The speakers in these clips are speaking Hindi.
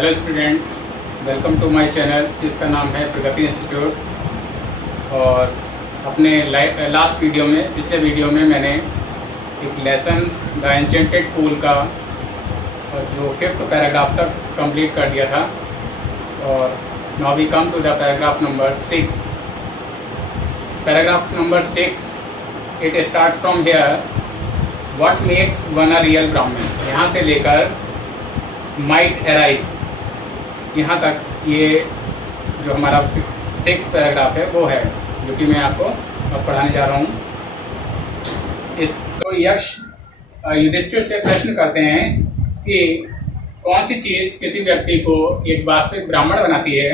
Hello students, welcome to my channel जिसका नाम है प्रगति इंस्टीट्यूट। और अपने लास्ट वीडियो में, पिछले वीडियो में मैंने एक लेसन द एन्चेंटेड पूल का जो 5th पैराग्राफ तक कंप्लीट कर दिया था। और now we come to the paragraph number 6। Paragraph number 6 it starts from here, what makes one a real Brahmin. यहाँ से लेकर माइट अराइज यहाँ तक ये जो हमारा 6th पैराग्राफ है वो है, जो कि मैं आपको अब पढ़ाने जा रहा हूँ। इस तो यक्ष युधिष्ठिर से प्रश्न करते हैं कि कौन सी चीज़ किसी व्यक्ति को एक वास्तविक ब्राह्मण बनाती है।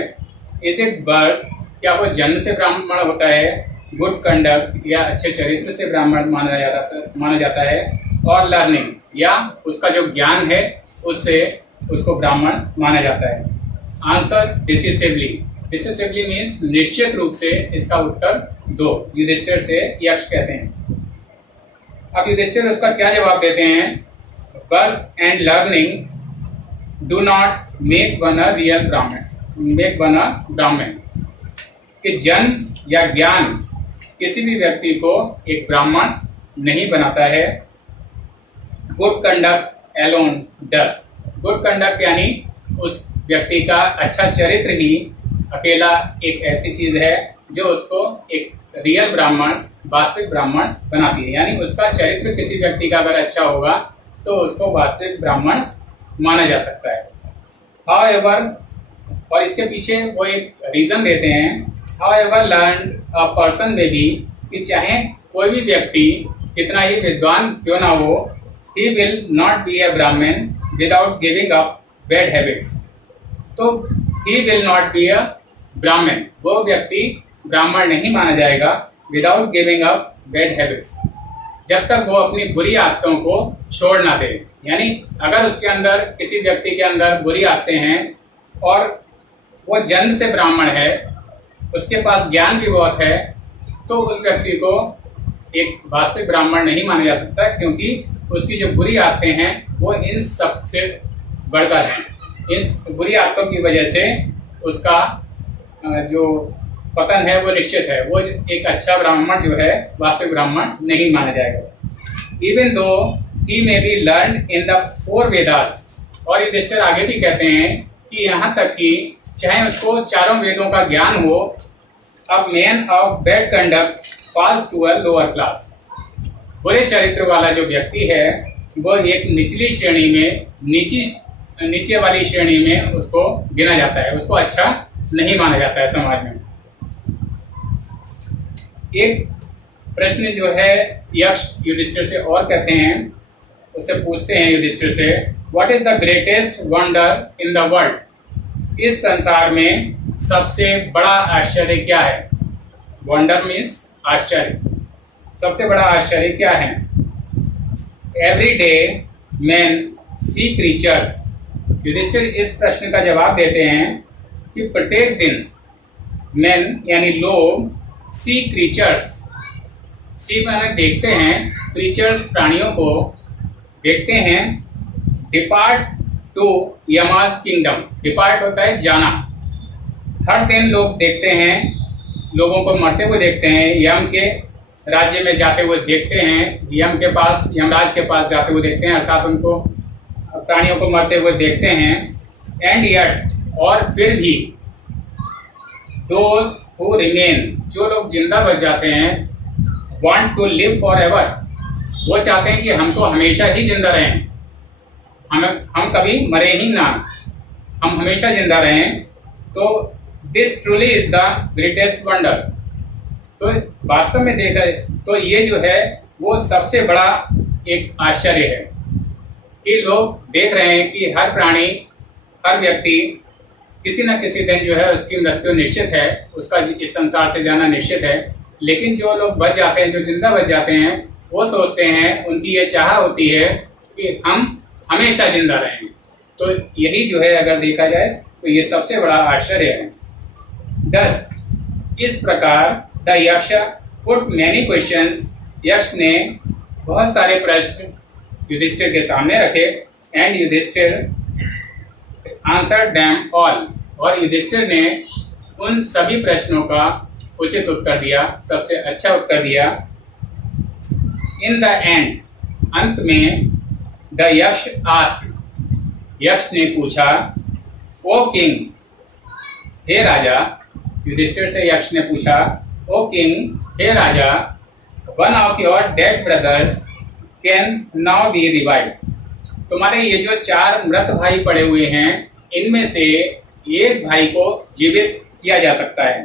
इज इट बर्थ, क्या वो जन्म से ब्राह्मण होता है, गुड कंडक्ट या अच्छे चरित्र से ब्राह्मण माना जाता है, और लर्निंग या उसका जो ज्ञान है उससे उसको ब्राह्मण माना जाता है। Answer decisively. डिसिसिवली मीन्स निश्चित रूप से इसका उत्तर दो, युधिष्ठिर से यक्ष कहते हैं। अब युधिष्ठिर उसका क्या जवाब देते हैं, birth and learning do not make one a real ब्राह्मण, मेक वन अ ब्राह्मण। कि जन्म या ज्ञान किसी भी व्यक्ति को एक ब्राह्मण नहीं बनाता है। गुड कंडक्ट एलोन डस। गुड कंडक्ट यानी उस व्यक्ति का अच्छा चरित्र ही अकेला एक ऐसी चीज़ है जो उसको एक रियल ब्राह्मण, वास्तविक ब्राह्मण बनाती है। यानी उसका चरित्र किसी व्यक्ति का अगर अच्छा होगा तो उसको वास्तविक ब्राह्मण माना जा सकता है। हाउएवर, और इसके पीछे वो एक रीज़न देते हैं, हाउएवर लर्न अ पर्सन में भी, कि चाहे कोई भी व्यक्ति कितना ही विद्वान क्यों ना हो, he will not be a Brahmin without giving up bad habits। तो he will not be a Brahmin, वो व्यक्ति ब्राह्मण नहीं माना जाएगा without giving up bad habits, जब तक वो अपनी बुरी आदतों को छोड़ ना दे। यानी अगर उसके अंदर, किसी व्यक्ति के अंदर बुरी आदतें हैं और वो जन्म से ब्राह्मण है, उसके पास ज्ञान भी बहुत है, तो उस व्यक्ति को एक वास्तविक ब्राह्मण नहीं माना जा सकता, क्योंकि उसकी जो बुरी आदतें हैं वो इन सब से बढ़कर हैं। इस बुरी आदतों की वजह से उसका जो पतन है वो निश्चित है। वो एक अच्छा ब्राह्मण जो है, वास्तविक ब्राह्मण नहीं माना जाएगा। Even though he may be learn in the 4 Vedas. और युधिष्ठिर आगे भी कहते हैं कि यहाँ तक कि चाहे उसको चारों वेदों का ज्ञान हो, अब man of bad conduct falls to a lower class. बुरे चरित्र वाला जो व्यक्ति है वो एक निचली श्रेणी में, नीचे वाली श्रेणी में उसको गिना जाता है, उसको अच्छा नहीं माना जाता है समाज में। एक प्रश्न जो है यक्ष युधिष्ठिर से और कहते हैं, उससे पूछते हैं युधिष्ठिर से, what is the greatest wonder in the world. इस संसार में सबसे बड़ा आश्चर्य क्या है। वंडर मीन्स आश्चर्य। सबसे बड़ा आश्चर्य क्या है। Every day man sea creatures. Yudhishthir इस प्रश्न का जवाब देते हैं कि प्रत्येक दिन मैन यानी लोग, सी क्रीचर्स, सी माने देखते हैं, क्रीचर्स प्राणियों को देखते हैं, depart to Yama's kingdom. Depart होता है जाना। हर दिन लोग देखते हैं, लोगों को मरते हुए देखते हैं, यम के राज्य में जाते हुए देखते हैं, यम के पास, यमराज के पास जाते हुए देखते हैं, अर्थात उनको, प्राणियों को मरते हुए देखते हैं। एंड यट, और फिर भी, दोज हु रिमेन, जो लोग जिंदा बच जाते हैं, want to live forever, वो चाहते हैं कि हम तो हमेशा ही जिंदा रहें, हम कभी मरे ही ना, हम हमेशा जिंदा रहें। तो this truly is the greatest wonder. तो वास्तव में देखा तो ये जो है वो सबसे बड़ा एक आश्चर्य है कि लोग देख रहे हैं कि हर प्राणी, हर व्यक्ति किसी न किसी दिन जो है उसकी मृत्यु निश्चित है, उसका इस संसार से जाना निश्चित है। लेकिन जो लोग बच जाते हैं, जो जिंदा बच जाते हैं, वो सोचते हैं, उनकी ये चाह होती है कि हम हमेशा जिंदा रहें। तो यही जो है अगर देखा जाए तो ये सबसे बड़ा आश्चर्य है। 10 इस प्रकार द यक्ष पुट मैनी क्वेश्चंस। यक्ष ने बहुत सारे प्रश्न युधिष्ठिर के सामने रखे। And Yudhishthira answered them all, और युधिष्ठिर ने उन सभी प्रश्नों का उचित उत्तर दिया, सबसे अच्छा उत्तर दिया। इन द एंड, अंत में, द यक्ष आस्क्ड, यक्ष ने पूछा, ओ किंग, हे राजा, युधिष्ठिर से यक्ष ने पूछा, ओ किंग, हे राजा, one of your dead brothers can now be revived. तुम्हारे ये जो 4 मृत भाई पड़े हुए हैं, इनमें से एक भाई को जीवित किया जा सकता है।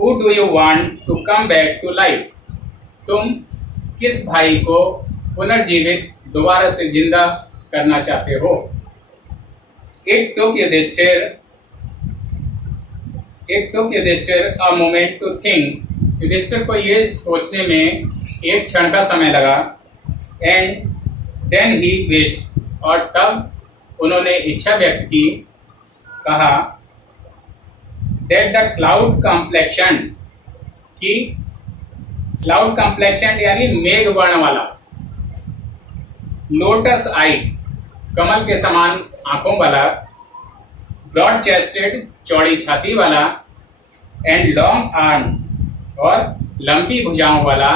Who do you want to come back to life? तुम किस भाई को पुनर्जीवित, दोबारा से जिंदा करना चाहते हो? It took Yudhishthira a moment to think. Yudhishthira को ये सोचने में एक क्षण का समय लगा। एंड देन ही विश्ड, और तब उन्होंने इच्छा व्यक्त की, कहा, दैट द क्लाउड कॉम्प्लेक्शन, कि क्लाउड कॉम्प्लेक्शन यानी मेघ वर्ण वाला, लोटस आई, कमल के समान आंखों वाला, ब्रॉड चेस्टेड, चौड़ी छाती वाला, एंड लॉन्ग आर्म, और लंबी भुजाओं वाला,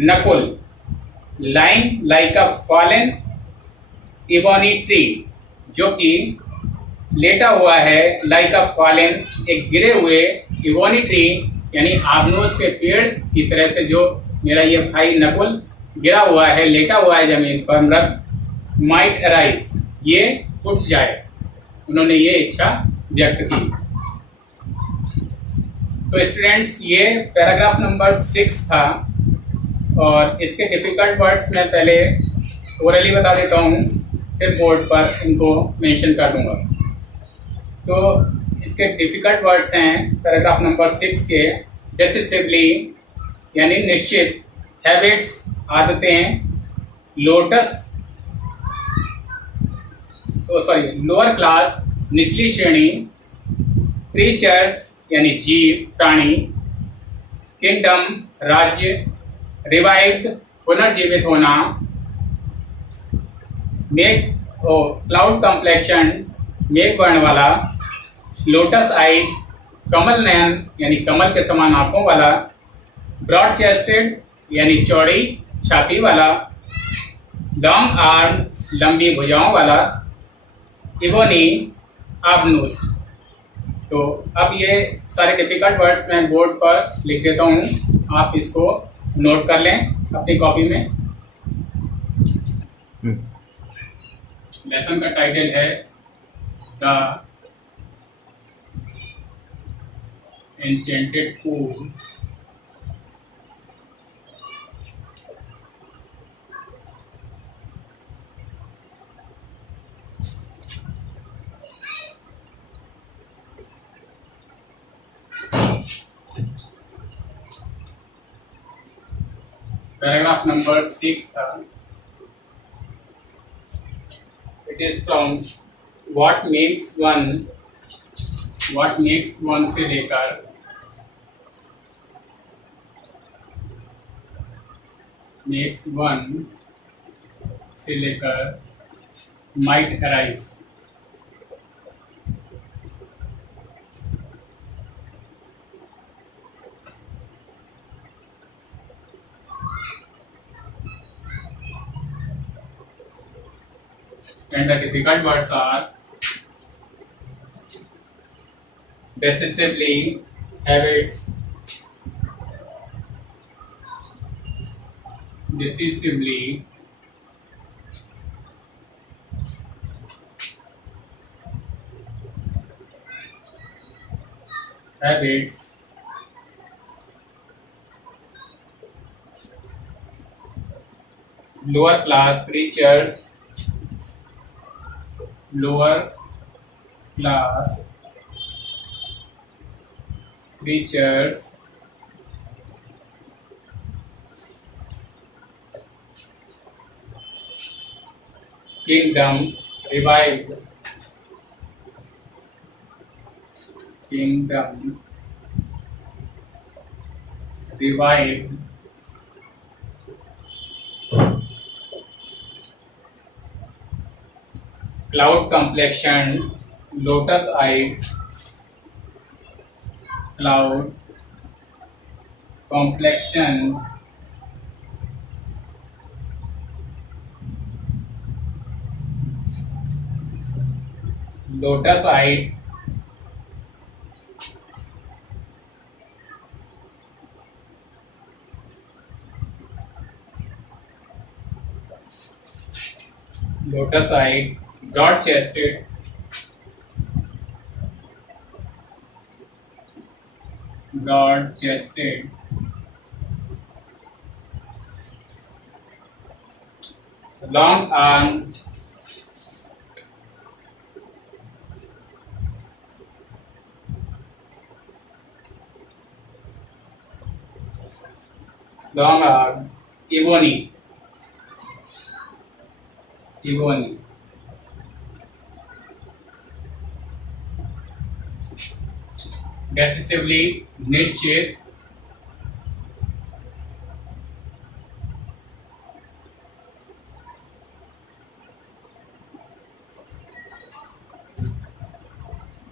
नकुल, लाइंग लाइक अ फॉलन इबोनी ट्री, जो कि लेटा हुआ है, लाइक अ फॉलन, एक गिरे हुए, इबोनी ट्री यानी आबनूस के पेड़ की तरह से जो मेरा ये भाई नकुल गिरा हुआ है, लेटा हुआ है जमीन पर, मृत, माइट अराइज, ये उठ जाए। उन्होंने ये इच्छा व्यक्त की। तो स्टूडेंट्स, ये पैराग्राफ नंबर 6 था, और इसके डिफिकल्ट वर्ड्स मैं पहले ओरली बता देता हूँ, फिर बोर्ड पर इनको मेंशन कर दूंगा। तो इसके डिफिकल्ट वर्ड्स हैं पैराग्राफ नंबर 6 के, डिसिसिवली यानी निश्चित, हैबिट्स आदतें, लोटस लोअर क्लास निचली श्रेणी, क्रीचर्स यानी जीव प्राणी, किंगडम राज्य, रिवाइव्ड पुनर्जीवित होना, मेघ क्लाउड कॉम्प्लेक्शन मेघ वर्ण वाला, लोटस आई कमल नयन यानी कमल के समान आंखों वाला, ब्रॉड चेस्टेड यानी चौड़ी छाती वाला, लॉन्ग आर्म लंबी भुजाओं वाला, इबोनी आबनूस। तो अब ये सारे डिफिकल्ट वर्ड्स मैं बोर्ड पर लिख देता हूँ, आप इसको नोट कर लें अपनी कॉपी में। लेसन का टाइटल है the enchanted pool, paragraph number 6 था। It is from what makes one से लेकर might arise. And the difficult words are decisively, habits, decisively, habits, lower class creatures, lower class creatures, kingdom revived, kingdom revived, cloud complexion, lotus eyed, cloud complexion, lotus eyed, lotus eyed, broad chested, broad chested, long armed, long armed, ebony, ebony, decisively निश्चित,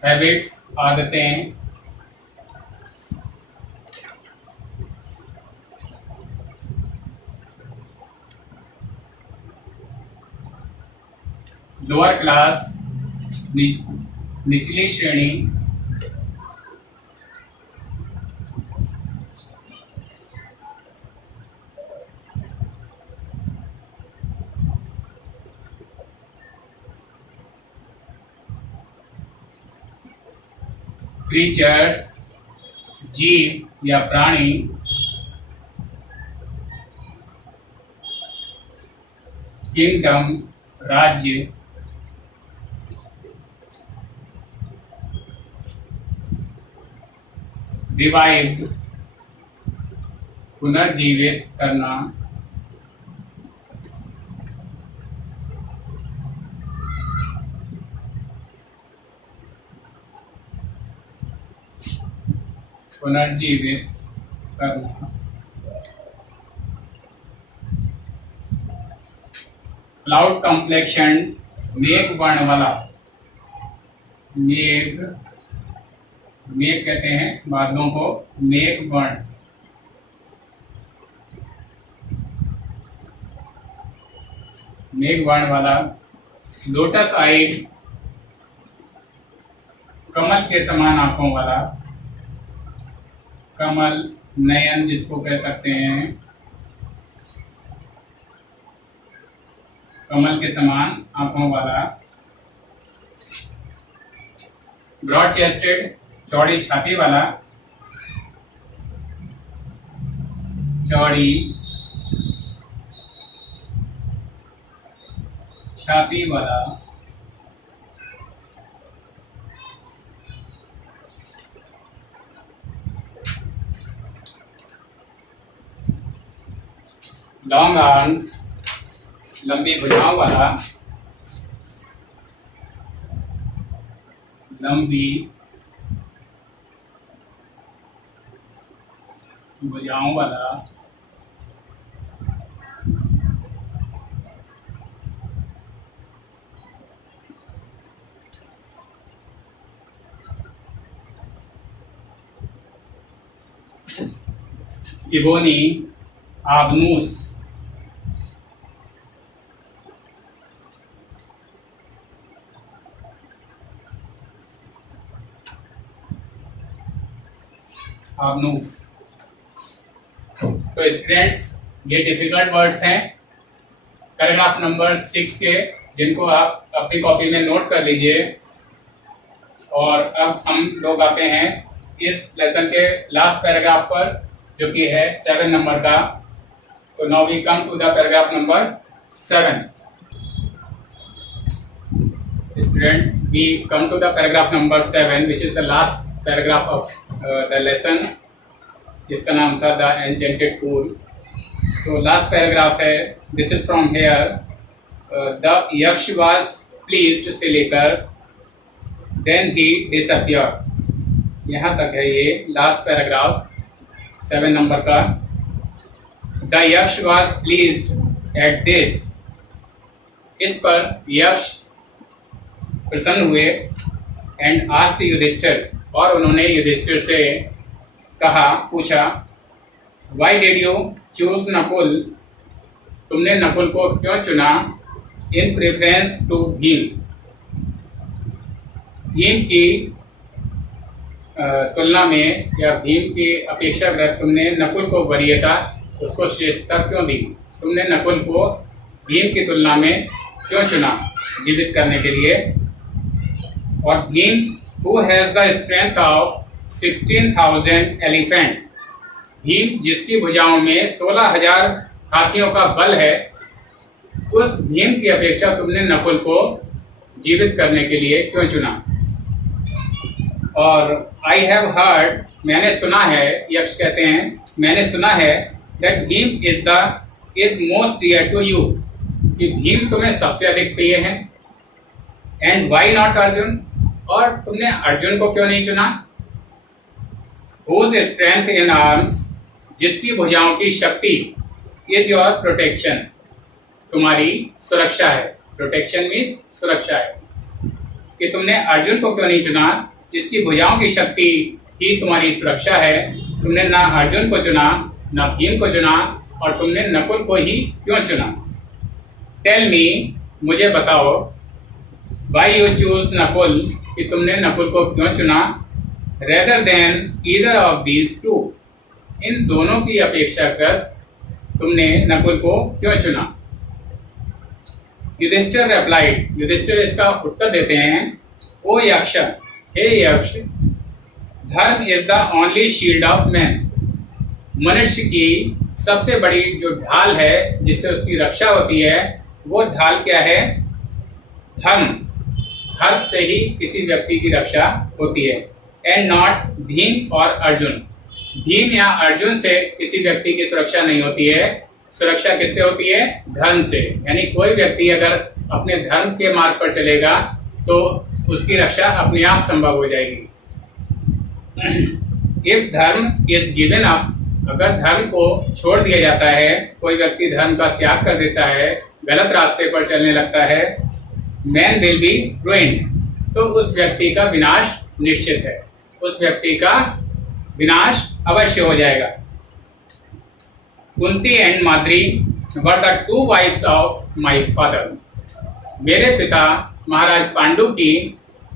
habits आदतें, लोअर क्लास, निचली श्रेणी, क्रीचर्स, जीव या प्राणी, किंगडम, राज्य, रिवाइव, पुनर्जीवित करना, पुनर्जीवित करना, क्लाउड कॉम्प्लेक्शन, मेघ वर्ण वाला, मेघ, मेघ कहते हैं बादलों को, मेघ वर्ण, मेघ वर्ण वाला, लोटस आइड, कमल के समान आंखों वाला, कमल नयन जिसको कह सकते हैं, कमल के समान आंखों वाला, ब्रॉड चेस्टेड, चौड़ी छाती वाला, चौड़ी छाती वाला, लॉन्ग आर्म, लंबी भुजाओं वाला, लंबी भुजाओं वाला, इबोनी, आबनूस, आबनूस। तो स्टूडेंट्स, ये डिफिकल्ट वर्ड्स हैं पैराग्राफ नंबर 6 के, जिनको आप अपनी कॉपी में नोट कर लीजिए। और अब हम लोग आते हैं इस लेसन के लास्ट पैराग्राफ पर, जो कि है 7 नंबर का। तो now we come to the paragraph number 7। Students, we come to the paragraph number 7, which is the last paragraph of the lesson, जिसका नाम था द एन्चेंटेड पूल। तो लास्ट पैराग्राफ है, this is from here, the Yaksha was pleased से लेकर देन ही डिसअपियर, यहाँ तक है ये लास्ट पैराग्राफ 7 नंबर का। The Yaksha was pleased at this, इस पर यक्ष प्रसन्न हुए एंड आस्क्ड युधिष्ठिर, और उन्होंने युधिष्ठिर से कहा, पूछा, why did you choose Nakul, तुमने नकुल को क्यों चुना, इन प्रेफरेंस टू भीम, भीम की तुलना में या भीम की अपेक्षा कर तुमने नकुल को वरीयता, उसको श्रेष्ठता क्यों दी, तुमने नकुल को भीम की तुलना में क्यों चुना जीवित करने के लिए। और Bhim who has the strength of 16,000 elephants, Bhim जिसकी भुजाओं में 16,000 हाथियों का बल है, उस भीम की अपेक्षा तुमने नकुल को जीवित करने के लिए क्यों चुना। और आई हैव हर्ड, मैंने सुना है, यक्ष कहते हैं मैंने सुना है, that Bhim is most dear to you, कि भीम तुम्हें सबसे अधिक प्रिय है। एंड वाई नॉट अर्जुन, और तुमने अर्जुन को क्यों नहीं चुना। हुज स्ट्रेंथ इन आर्म्स, जिसकी भुजाओं की शक्ति, इज योर प्रोटेक्शन, तुम्हारी सुरक्षा है। प्रोटेक्शन मीन्स सुरक्षा है, कि तुमने अर्जुन को क्यों नहीं चुना, जिसकी भुजाओं की शक्ति ही तुम्हारी सुरक्षा है। तुमने ना अर्जुन को चुना, ना भीम को चुना, और तुमने नकुल को ही क्यों चुना। टेल मी, मुझे बताओ, वाई यू चूज नकुल, कि तुमने नकुल को क्यों चुना, rather than either of these two, इन दोनों की अपेक्षा कर तुमने नकुल को क्यों चुना। युधिष्ठिर रिप्लाइड, युधिष्ठिर इसका उत्तर देते हैं, ओ यक्ष, हे यक्ष, धर्म is the only shield of man, मनुष्य की सबसे बड़ी जो ढाल है जिससे उसकी रक्षा होती है, वो ढाल क्या है, धर्म। धर्म से ही किसी व्यक्ति की रक्षा होती है। एंड नॉट भीम और अर्जुन, भीम या अर्जुन से किसी व्यक्ति की सुरक्षा नहीं होती है। सुरक्षा किससे होती है, धर्म से। यानी कोई व्यक्ति अगर अपने धर्म के मार्ग पर चलेगा तो उसकी रक्षा अपने आप संभव हो जाएगी। इफ धर्म इज गिवन अप, अगर धर्म को छोड़ दिया जाता है, कोई व्यक्ति धर्म का त्याग कर देता है, गलत रास्ते पर चलने लगता है, मैन विल बी रुइन्ड, तो उस व्यक्ति का विनाश निश्चित है, उस व्यक्ति का विनाश अवश्य हो जाएगा। Kunti and Madri were the two wives of my father, मेरे पिता महाराज पांडु की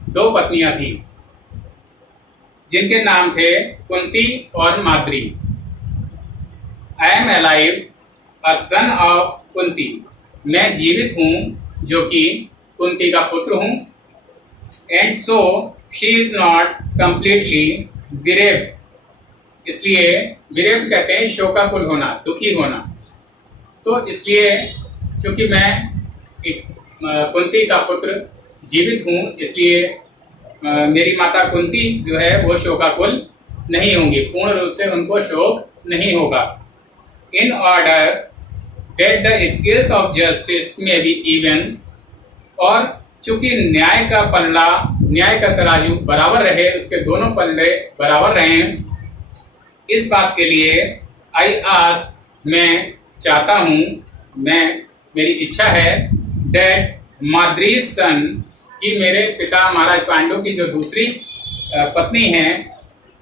दो पत्नियां थी, जिनके नाम थे कुंती और Madri. I am alive a son of Kunti, मैं जीवित हूँ जो कि कुंती का पुत्र हूँ। And so she is not completely bereaved, इसलिए विरेव्ड कहते हैं शोकाकुल होना, दुखी होना। तो इसलिए चूंकि मैं एक कुंती का पुत्र जीवित हूँ, इसलिए मेरी माता कुंती जो है वो शोकाकुल नहीं होंगी, पूर्ण रूप से उनको शोक नहीं होगा। In order that the scales of justice में बी इवन, और चूंकि न्याय का पल्ला, न्याय का तराजू बराबर रहे, उसके दोनों पल्ले बराबर रहें, इस बात के लिए आई आस्क, मैं चाहता हूँ, मेरी इच्छा है, दैट माद्री सन, कि मेरे पिता महाराज पांडु की जो दूसरी पत्नी हैं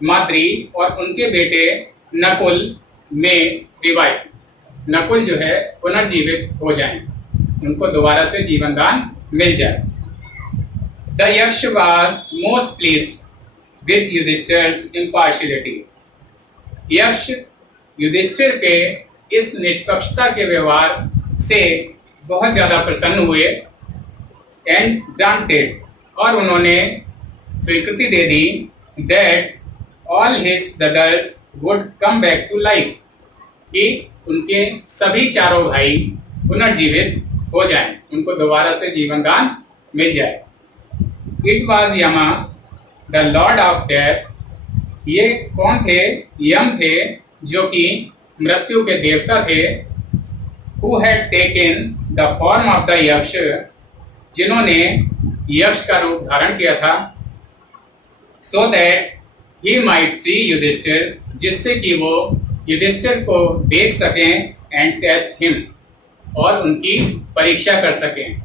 माद्री, और उनके बेटे नकुल में रिवाइव, नकुल जो है पुनर्जीवित हो जाएं, उनको दोबारा से जीवन दान मिल जाए। The Yaksha was most pleased with Yudhishthira's impartiality, Yaksha Yudhishthir के इस निष्पक्षता के व्यवहार से बहुत ज़्यादा प्रसन्न हुए। एंड ग्रांटेड, और उन्होंने स्वीकृति दे दी, that all his brothers would come back to life, कि उनके सभी चारों भाई पुनर्जीवित हो जाएं, उनको दोबारा से जीवन दान मिल जाए। इट वॉज यमा द लॉर्ड ऑफ डेथ, ये कौन थे, यम थे, जो कि मृत्यु के देवता थे। Who had taken the form of the Yaksha, जिन्होंने यक्ष का रूप धारण किया था। So that he might see Yudhishthira, जिससे कि वो युधिष्ठिर को देख सकें, एंड टेस्ट हिम, और उनकी परीक्षा कर सकें।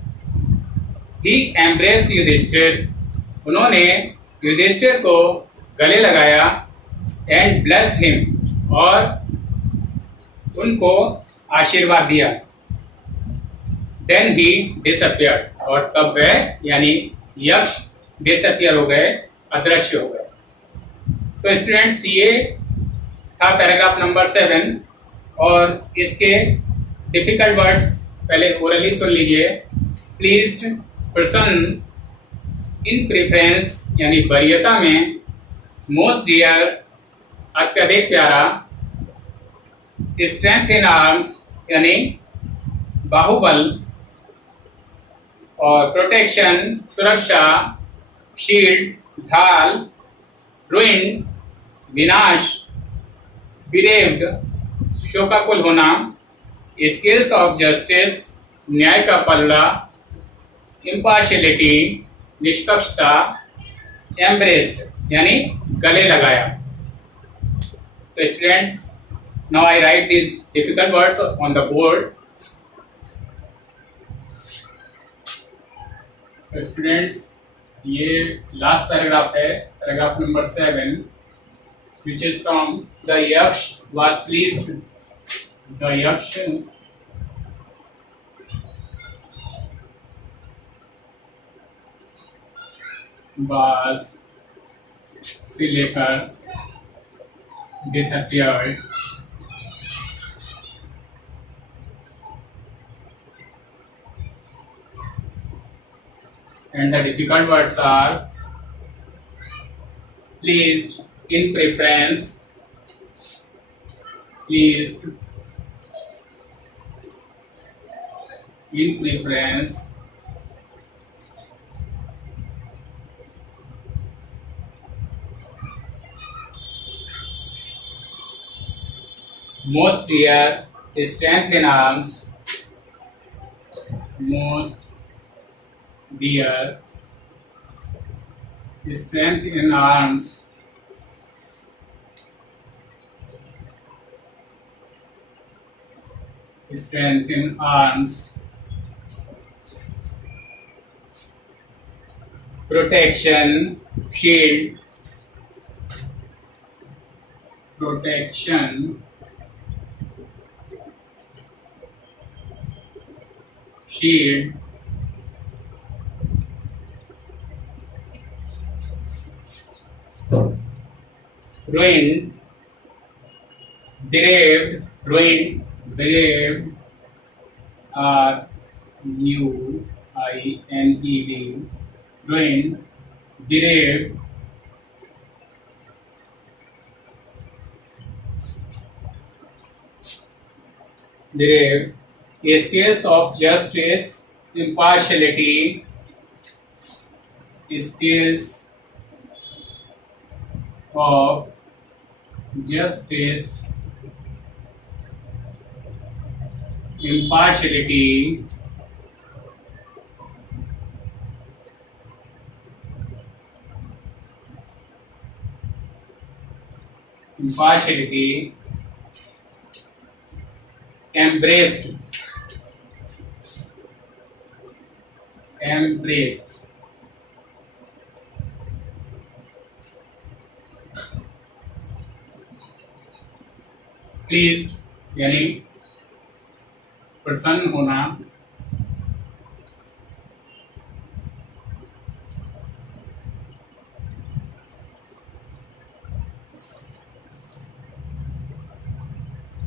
ही एम्ब्रेस्ड युधिष्ठिर, उन्होंने युधिष्ठिर को गले लगाया, एंड ब्लेस्ड हिम, और उनको आशीर्वाद दिया। देन ही डिसअपियर, और तब वह यानी यक्ष डिसअपियर हो गए, अदृश्य हो गए। तो स्टूडेंट्स, ये था पैराग्राफ नंबर 7, और इसके डिफिकल्ट वर्ड्स पहले ओरली सुन लीजिए। प्लीज्ड, प्रसन्न, इन प्रेफरेंस यानी वरीयता में, मोस्ट डियर अत्यधिक प्यारा, स्ट्रेंथ इन आर्म्स यानी बाहुबल, और प्रोटेक्शन सुरक्षा, शील्ड ढाल, रुइन विनाश, बिरेव्ड शोकाकुल होना, स्किल्स ऑफ जस्टिस न्याय का पलड़ा, इम्पार्शियलिटी निष्पक्षता, एम्ब्रेस्ड यानी गले लगाया। तो students, now I right these difficult words on the board. तो स्टूडेंट्स, ये लास्ट पैराग्राफ है, paragraph number 7, which is from the yaksh was pleased. The yaksh was से लेकर disappeared, and the difficult words are pleased, in preference, pleased, in preference, most dear, strength in arms, most dear, strength in arms, strength in arms, protection, shield, protection, shield, ruin, derived, ruin, derived, ruined, ruin, derived, derived, scales of justice, impartiality, scales of justice, impartiality, impartiality, embraced, embraced, pleased यानी प्रसन्न होना,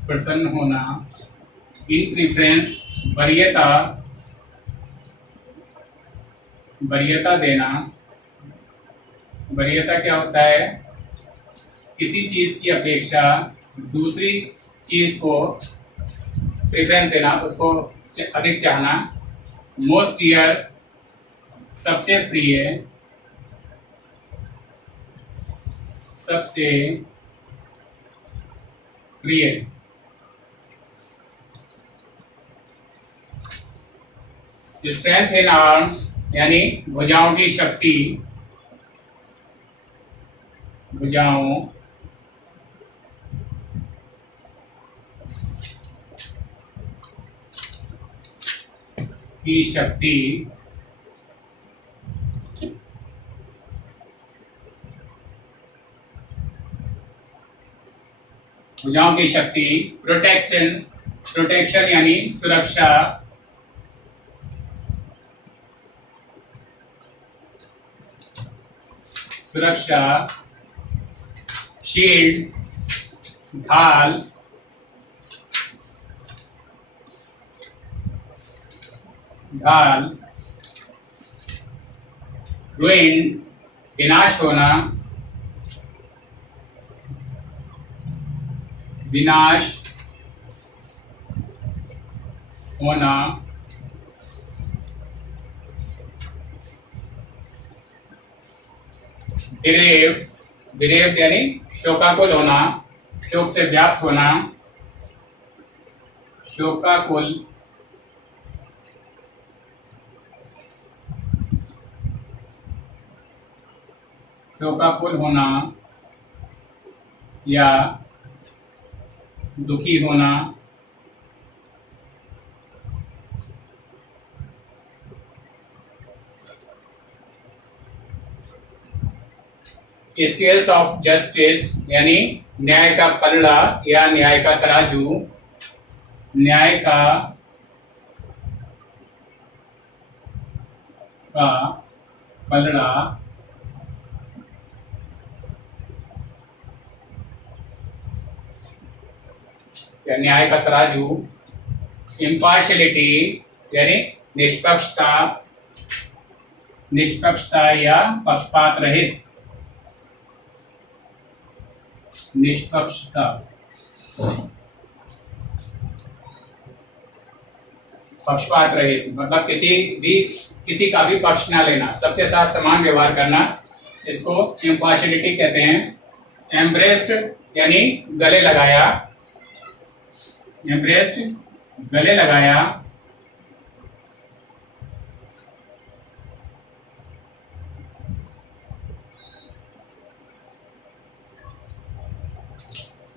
प्रसन्न होना, इन प्रिफरेंस वरीयता, वरीयता देना। वरीयता क्या होता है? किसी चीज की अपेक्षा दूसरी चीज को प्रेफरेंस देना, उसको अधिक चाहना। मोस्ट डियर सबसे प्रिय, सबसे प्रिय। स्ट्रेंथ इन आर्म्स यानी भुजाओं की शक्ति, भुजाओं की शक्ति, भुजाओं की शक्ति, प्रोटेक्शन, प्रोटेक्शन यानी सुरक्षा, सुरक्षा, शील्ड, ढाल, ढाल, रुइन, विनाश होना, विनाश होना, विरेव, विरेव यानी शोकाकुल होना, शोक से व्याप्त होना, शोकाकुल, शोकाकुल होना या दुखी होना, स्केल्स ऑफ जस्टिस यानी न्याय का पलड़ा या न्याय का तराजू, न्याय का पलड़ा, या न्याय का तराजू, इम्पार्शियलिटी यानी निष्पक्षता, निष्पक्षता या पक्षपात रहित, निष्पक्षता, पक्षपात रहित मतलब किसी का भी पक्ष ना लेना, सबके साथ समान व्यवहार करना, इसको इम्पार्शियलिटी कहते हैं। एम्ब्रेस्ड यानी गले लगाया, एम्ब्रेस्ड गले लगाया,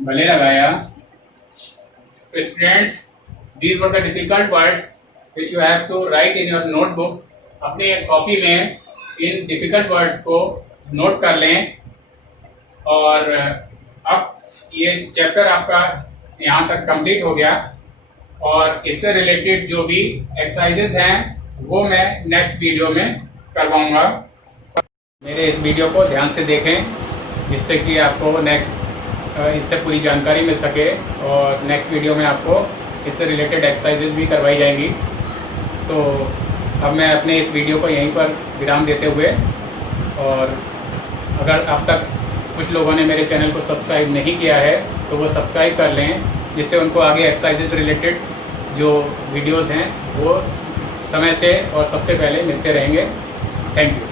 गले लगाया। Students, these were the difficult words which you have to write in your notebook. अपनी कॉपी में इन डिफिकल्ट वर्ड्स को नोट कर लें। और अब ये चैप्टर आपका यहाँ तक कंप्लीट हो गया और इससे रिलेटेड जो भी एक्सरसाइजेस हैं वो मैं नेक्स्ट वीडियो में करवाऊँगा। मेरे इस वीडियो को ध्यान से देखें जिससे कि आपको नेक्स्ट इससे पूरी जानकारी मिल सके और नेक्स्ट वीडियो में आपको इससे रिलेटेड एक्सरसाइजेज भी करवाई जाएंगी। तो अब मैं अपने इस वीडियो को यहीं पर विराम देते हुए, और अगर अब तक कुछ लोगों ने मेरे चैनल को सब्सक्राइब नहीं किया है तो वो सब्सक्राइब कर लें, जिससे उनको आगे एक्सरसाइजेज रिलेटेड जो वीडियोज़ हैं वो समय से और सबसे पहले मिलते रहेंगे। Thank you.